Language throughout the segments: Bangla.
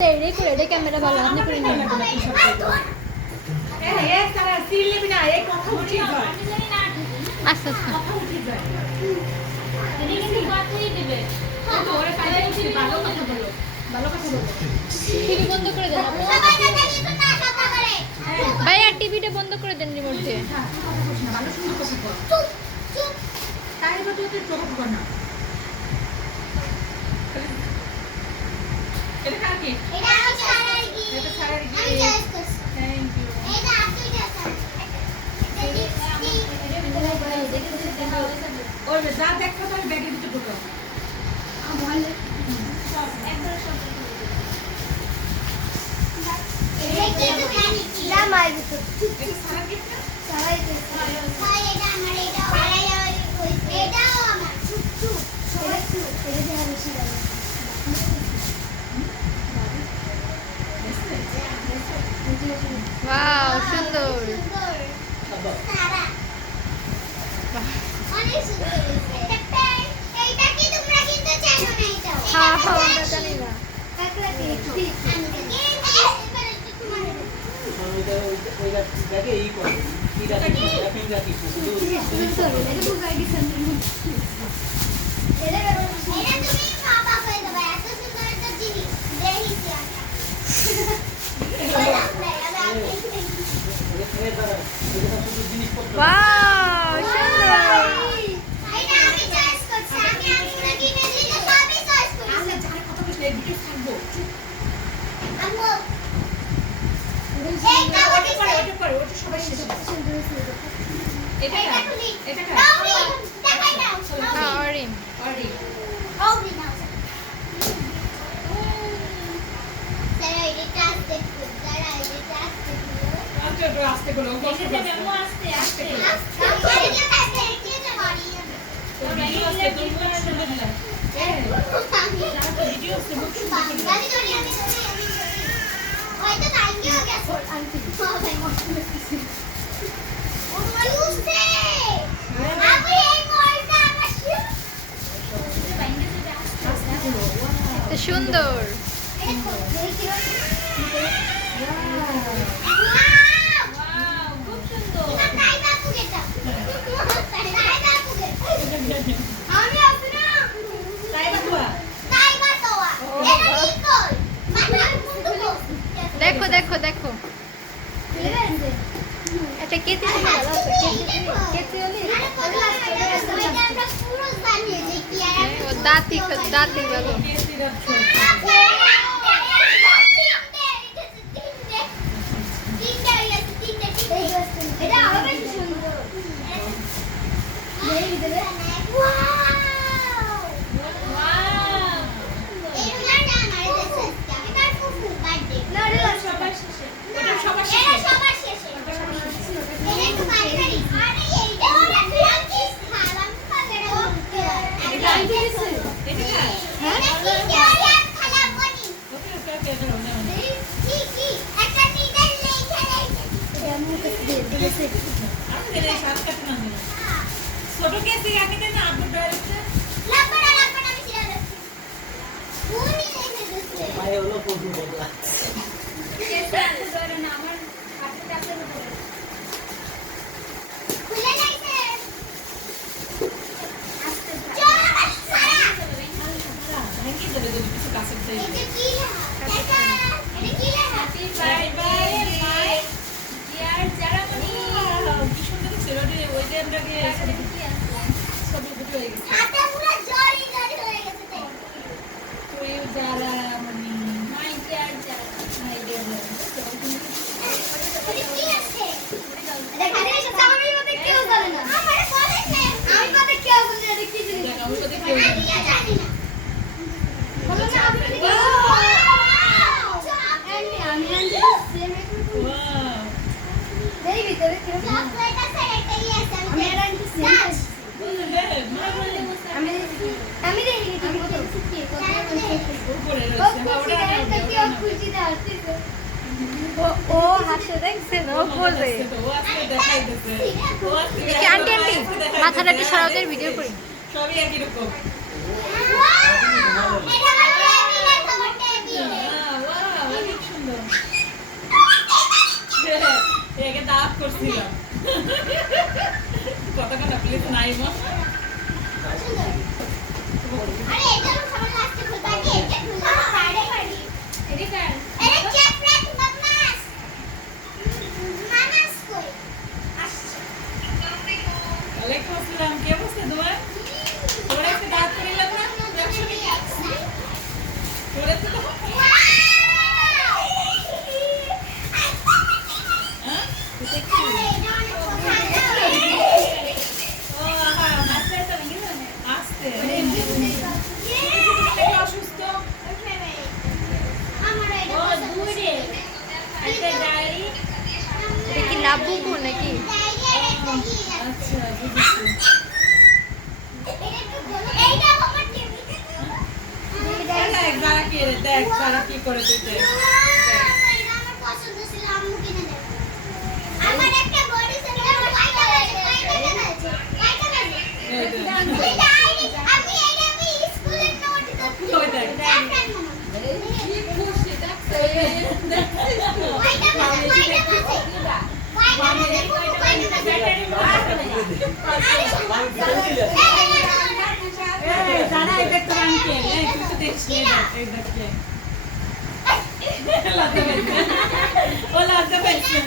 রেডি করে রেডি ক্যামেরা ভালো আপনি করে নিন এ তারা সিল নেবি না এই কথা উঠি যায় আচ্ছা আচ্ছা কথা উঠি যায় তিনি কিন্তু কথাই দিবে তো ওরে কাজে উঠি ভালো কথা বলো টিভি বন্ধ করে দেন ভাইয়া টিভিটা বন্ধ করে দেন রিমোট দিয়ে ভালো শুনে কথা বল চুপ চুপ তাই বলতে তুই প্রভু কর না এটা কার কি এটা আমি সারার কি এটা সারার কি আমি চয়েস করছি থ্যাংক ইউ এটা আপনি দেখান ওই যা দেখো তো ব্যাগের ভিতরে ঢোকাও আমার একবার সব এটা তো জানি কি না মার ভিতর এটা সারার কি না সবাই ভাই এটা আমার এটা আড়াই হইছে এটাও আমার চুপ চুপ এটা চুপ এটা দিয়ে আমি শিখাবো ওয়াও সুন্দর সারা অনেক সুন্দর এইটা কি তোমরা কিন্তু জানো না এটা হ্যাঁ হ্যাঁ আমরা জানি না কাকড়া দিয়ে এটা তুমি বাবা কই দেবা এত সুন্দর একটা জিনিস দেখিছি ওয়াও সুন্দর এটা আমি চয়েস করছি আমি আমরা কিনে দিলে সবই চয়েস করছি আমরা যার কথা বলছি এদিকে থাকবো আম্মু এইটা ওটা পরে ওটা সবাই শেষ এটা এটা কার খুলি এটা কার নাওরি দেখাই দাও হ্যাঁ অরিম অরি নাওরি নাও তারা এটা আসতে তারা এটা আসতে আচ্ছা একটু আস্তে করো আস্তে আমার এটা কাছে এটা মারি ভিডিও আস্তে তুমি খুব সুন্দর লাগে যারা তো ভিডিও আস্তে খুব সুন্দর বাঙালি ধরি আমি হয়তো টাইমে হয়ে গেছে আন্টি ভাই মস্ত লাগছে ও লুসে আমি এই মলটা আমার তো সুন্দর দেখো দেখো দেখো এটা কেটে দিলে ভালো আছে কেটে দিলে ও দাঁতি দাঁতি ভালো এটা আরো বেশি সুন্দর এই ভিতরে সবার শেষে ছোট কেসে আগে দেন না আপনি ডাইরেক্ট পায়ে হলো পশু বদলা ভাঙি যাবে যদি কিছু কাছে যাই বাই বাই কি সুন্দর ছিল ওই যে আমরা গিয়ে ছবি দুটো হয়ে গেছে হাতে পুরো জড়ি জড়ি হয়ে গেছে তাই তুই যারা মানে মাই ডিয়ার যারা নাই দেব কি আছে দেখা যাচ্ছে সামনের মধ্যে কেউ জানে না আমার বলে আমি কথা কেউ বলে এটা কি জিনিস আমি তো দেখি আমি জানি না বলো না আমি আমি আনছি সেম ওয়াও এই ভিতরে কি চকলেট আছে এটাই আছে আমি এর আনছি সেম আমি আমি দেখি কি কত উপরে ও রয়েছে খুশি কি ও খুশি আসছে ও হাসে দেখছেন ও বলে ও আজকে দেখাইতেছে ও আজকে দেখি আন্টি আন্টি মাথাটা একটু সরাতে ভিডিও করি সবই একই রকম এটা আমার টেবিল আসছিলাম কথা কথা প্লিজ নাই মা আরে এটা তো সবার লাস্টে খুলবা কি এটা খুলবা সাড়ে পারি আরে চ্যাপ্টার মামাস মামাস কই আসছে ওয়ালাইকুম আসসালাম কে বসে তোমার তোরা একটা দাঁত করিলাম না দেখছো কি তোরা তো হ্যাঁ ও হ্যাঁ আসতে থেকে অসুস্থ আমার এটা ও দূরে একটা ডায়েরি এটা কি লাভ বুকু নাকি? আচ্ছা বুঝেছি এইটা আমার টিভি দেখ যারা কি করে তুই দেখ এটা আমার পছন্দ ছিল আম্মু কিনে দেবে আমার একটা বডি সেট আমার কয়টা আছে এই দেখ। আমি স্কুলের নোট ওই দেখ। এই যারা এই দেখতে আনকে এই তুই তো দেখছিস এই দেখ লজ্জা পেয়েছে ও লজ্জা পেয়েছে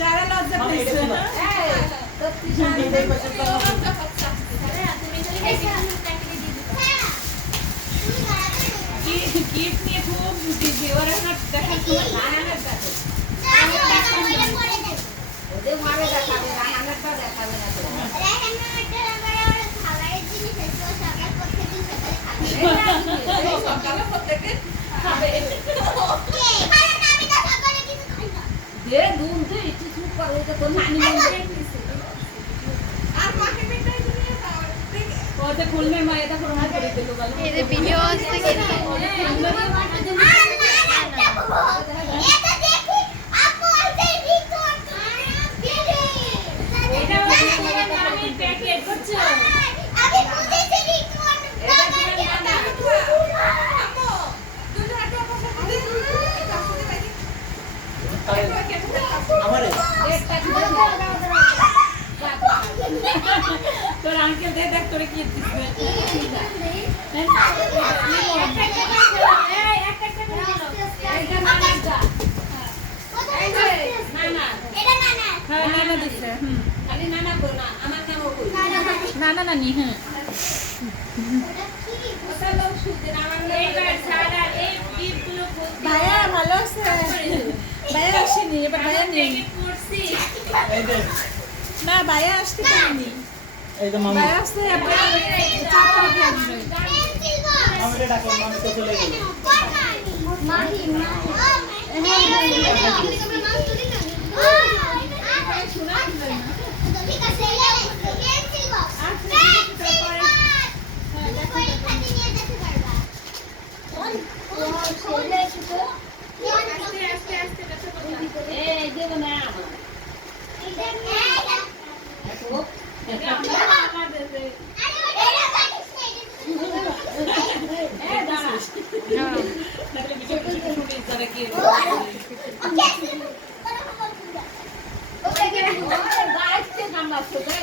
যারা লজ্জা পেয়েছে গিফট নিয়ে খুব বিজি ওরা এখন দেখার সময় রায়হানের কাছে ওদের মারে দেখাবে রায়হানের পর দেখাবে না তো সকালে প্রত্যেকে খাবে দে দুম তো একটু চুপ কর ওই তো কোন নানি মন্দিরে ওতে খুলবে মা এটা করে হাত করে দিল বলো এই যে ভিডিও আসছে কিন্তু এটা আমি প্যাকেট করছো আমি বুঝেছি রিকোয়ার্ড আমারে একটা কি বলবো তোর আঙ্কেল দে দেখ তোরে কি দিচ্ছে এইটা নানাটা নানা হ্যাঁ নানা দিচ্ছে হুম খালি নানা কো না আমার নামও কই নানা নানি হ্যাঁ ওটা লোক শুনতে না আমার এইবার সারা এই গিফটগুলো ভাইয়া ভালো আছে ভাইয়া আসেনি এবার ভাইয়া নেই করছি এই যে না ভাইয়া আসতে পারেনি এই যে মামা ভাইয়া আসতে আপনার 4 তারিখে আসবে মামিরে ডাকলাম মামি তো চলে গেল এই দেব না আমার এটা আমার দেবে এই দাঁড়া তাহলে বিচার করে শুনে যারা কি গাছতে নামাছো রে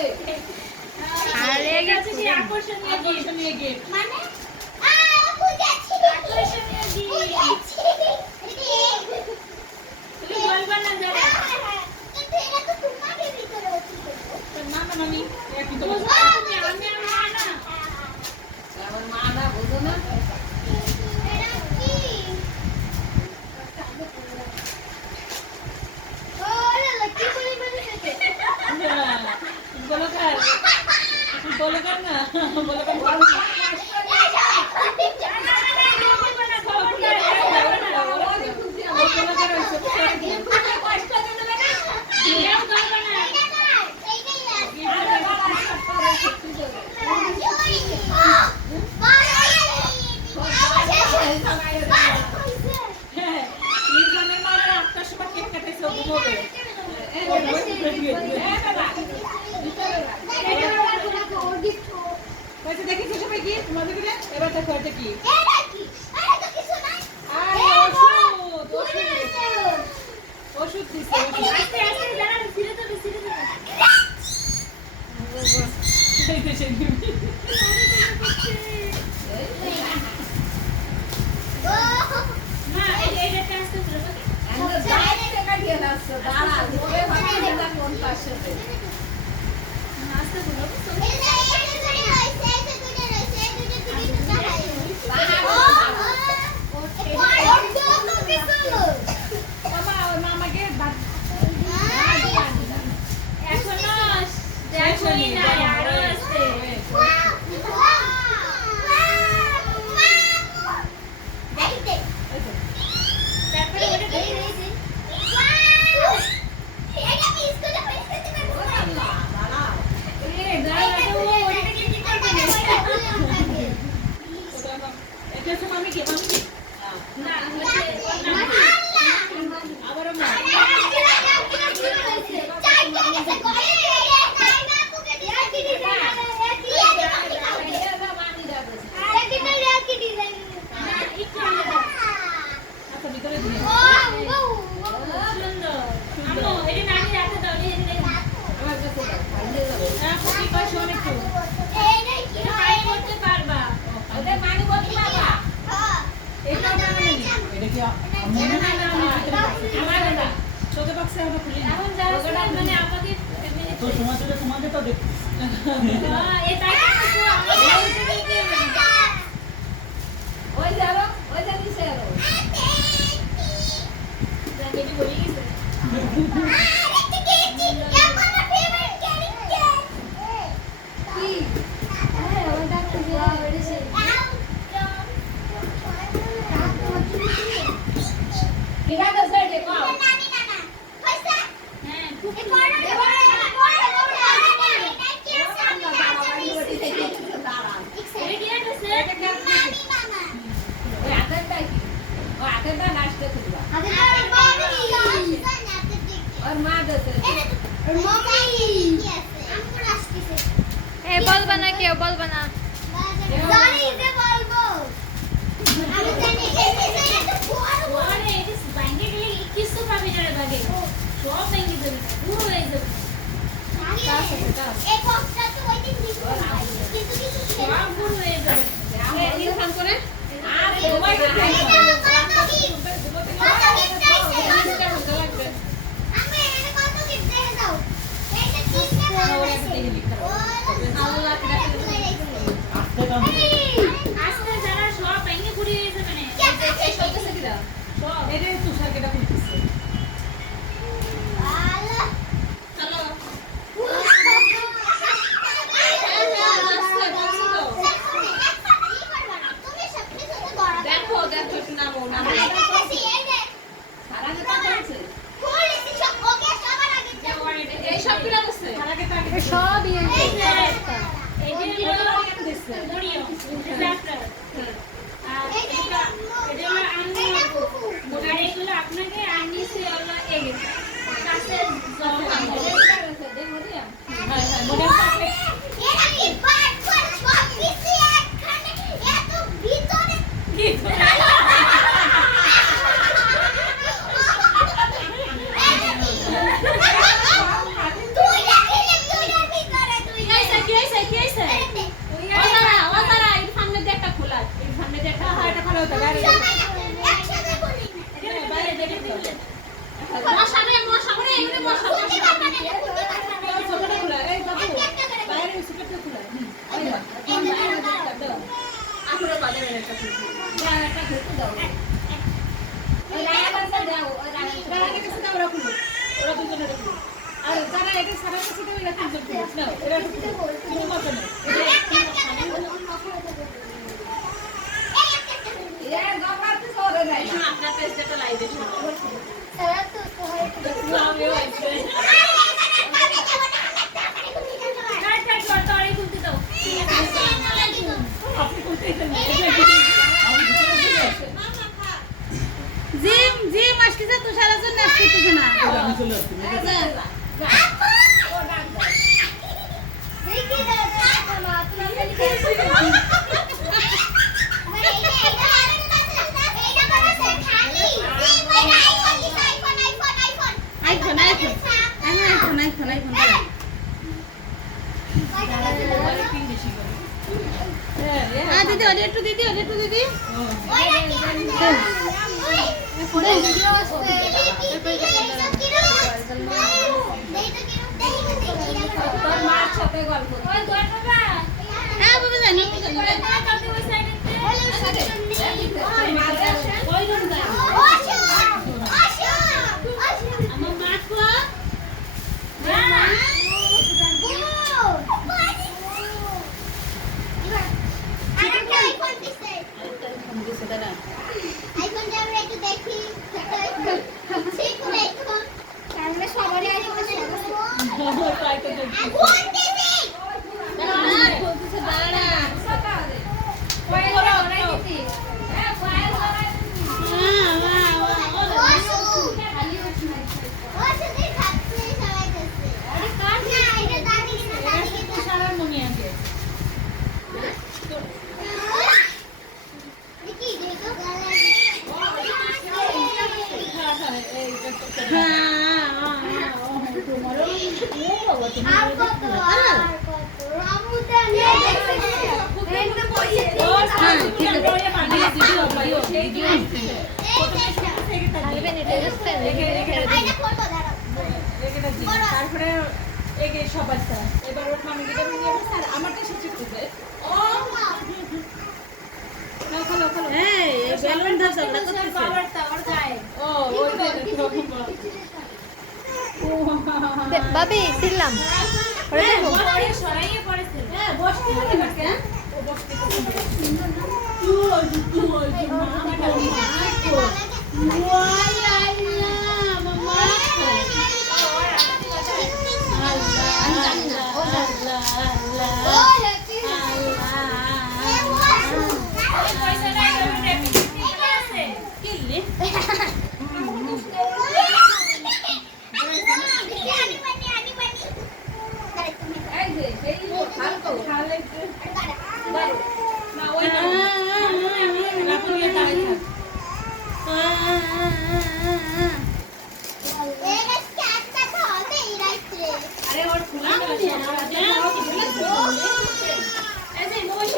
আরে আছে কি আকর্ষণীয় গিফট মানে বুঝেছি আকর্ষণীয় গিফট তুমি বলবা না যারা কিন্তু এটা তো তোমাদের ভিতরে অতি তোর নানা নানি একই তো আমি না আমার মা না বুঝো না এটা কি ওরে লক্ষ্মী বলে বলে বলো কর না বলো কর দেখি সবাই কি তোমাদের দেখো এটা কি এটা কি? এটা তো কিছু নাই। আরে এই ওষুধ, পুরি রয়েছে। ওষুধ দিছে ওষুধ। আস্তে আস্তে দাঁড়ান, ছিঁড়ে দেবে, ছিঁড়ে দেবে। এই তো সেই নিবি। ও, না এইটা ট্রান্সফার করে দাও। আমরা বাইরে থেকে গিয়ে আসছে দাঁড়া ওরে ভাবনা কোন পাশে আস্তে বলো এই যে এই যে দুটো রয়েছে, এই যে দুটো রয়েছে, এই দুটো থেকে একটু দেখাই। ও, ওর তো কিছু। বাবা ওর মামাকে ভাত এখনো দেখোই না আরো আছে তারপরে ওটা দিয়ে দিয়েছি এটা কি স্কুলে পরিস্থিতি করব দাঁড়া এই দাঁড়া ও ওটা কি করব এটা তো মামি কি না আবার মা আচ্ছা ভিতরে দিয়ে সুন্দর আমার কাছে দাও ভালো যাবে হ্যাঁ কি কয় শোন একটু ওদের মানি বলতে বাবা এটা না নেই এটা কি আম্মু না না? না আমার না ছোট বক্সে আমরা খুলি এখন যারা মানে আমাদের তো সময় ছিল তোমাকে তো দেখতে ওই যাবো ওই যাবি সেরো ঠিক আছে স্যার দেখো ওই আতেরটা কি ও আতেরটা নাচতে খুলবা ওর মা দেছে এ বলবা না কেউ বলবা না আমরা এদিকে ফোন করে আর সবাই আসতে কাম এটা তুষার কেটা খুলতেছে দেখো দেখো নামো নামো সারা যেটা করেছে এই সব কিরা দিচ্ছে তারাকে তাকে সব ইয়ে আপনাকে আনিছে হলো দেখো দিয়া হ্যাঁ হ্যাঁ মডেল পাকে এটা কি বাট করে সব কিছু একখানে এত ভিতরে কি তুই দেখিলে তুইটার ভিতরে তুই এটা ভালো হতো বাইরে একসাথে বলি বাইরে দেখে তো খুলতে পারবা না খুলতে পারবা না ছোটটা খোলা এই বাবু বাইরে সুটটা খোলা আমরা বাজারে একটা খুলছি যা একটা খুলতে দাও ওই রায়া বাসা দাও ওই রায়া তারাকে কাছে দাও ওরা খুলো ওরা দুজনে খুলো আর যারা এটা সারা কাছে দাও এরা তিনজন খুলো না এরা খুলো কিছু মত না এ গপাতে সরে যায় না আপনার পেজটা লাইভে শুনো আমি আমিও আপনি কোথায় যান আমি ভিতরে ঢুকে আসছি। জিম জিম আসছে তুষারের জন্য আসতেছে না আমি চলে আসছি মেয়েটা ও ডাক দাও এবারে কি বেশি করে হ্যাঁ দিদি ওটা একটু দিদি ওটা একটু দিদি ওইটা কি আছে ওই ফোনে ভিডিও আছে তোর মার সাথে গল্প হ্যাঁ বাবা জানি ওই রুম যা আমার মা তো ট্রাই করে দেখি তারপরে এগে সবার স্যার এবার ওর মামি দিকে নিয়ে বসে আর আমারটা সে চিপতে এই বেলুন ধর ঝগড়া করতেছে ও ওইটা এরকম বাবি দিলাম ওরে দেখো হ্যাঁ বসতে হবে না কেন ও বসতে ওয়াই আল্লাহ মামা না ওই না রাখো নিয়ে দাঁড়িয়ে থাক আরে ওর খুলা না এই যে মোবাইল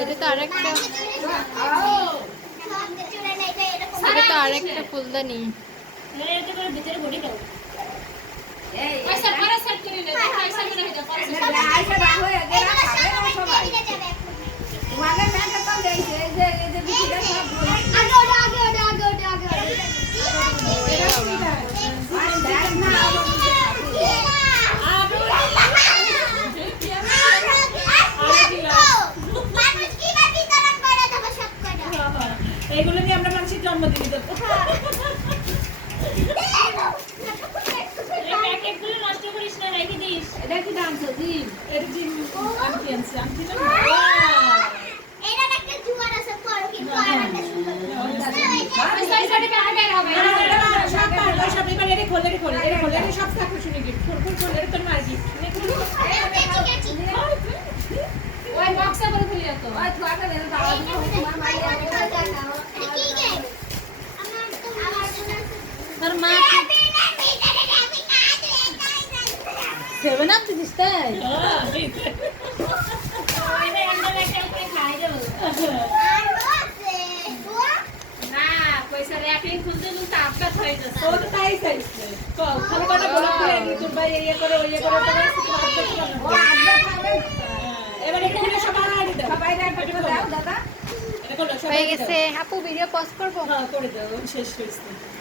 এটা তো আরেকটা এটা তো আরেকটা ফুলদানি ভিতরে বডি দাও আচ্ছা পরে সেট করে নে আচ্ছা মনে হয় পরে আচ্ছা বাবু এদের খাবে না সবাই তোমাকে ম্যানটা কম দেইছে এই যে বিচিটা সব এগুলো নিয়ে আমরা মানুষের জন্মদিনে দেবো প্যাকেটগুলো নষ্ট করিস না রেখে দিস এটা কি দাম তো জিম এটা জিম আনছি আনছি না সব এবার এটা খোলে সব থাকবে শুনে গিফট খোলে তোর মার গিফট ওই বক্সে করে খুলি তো ওই তোয়াটা দেন দাও তোমার মাই তোর মা 7 আপ দিস তাই ওই না আমরা একটা করে খাই দেব না পয়সা রেখে খুলতে খুলতে আপকা হয়ে যাচ্ছে ও তো তাই চাইছে খালি কথা বলে তোর ভাই এই করে ওই করে তো এবার এটা খুলে সবাই দাও সবাই দাও দাদা এটা করো সবাই হয়ে গেছে আপু ভিডিও পজ করবো হ্যাঁ করে দাও শেষ হয়েছে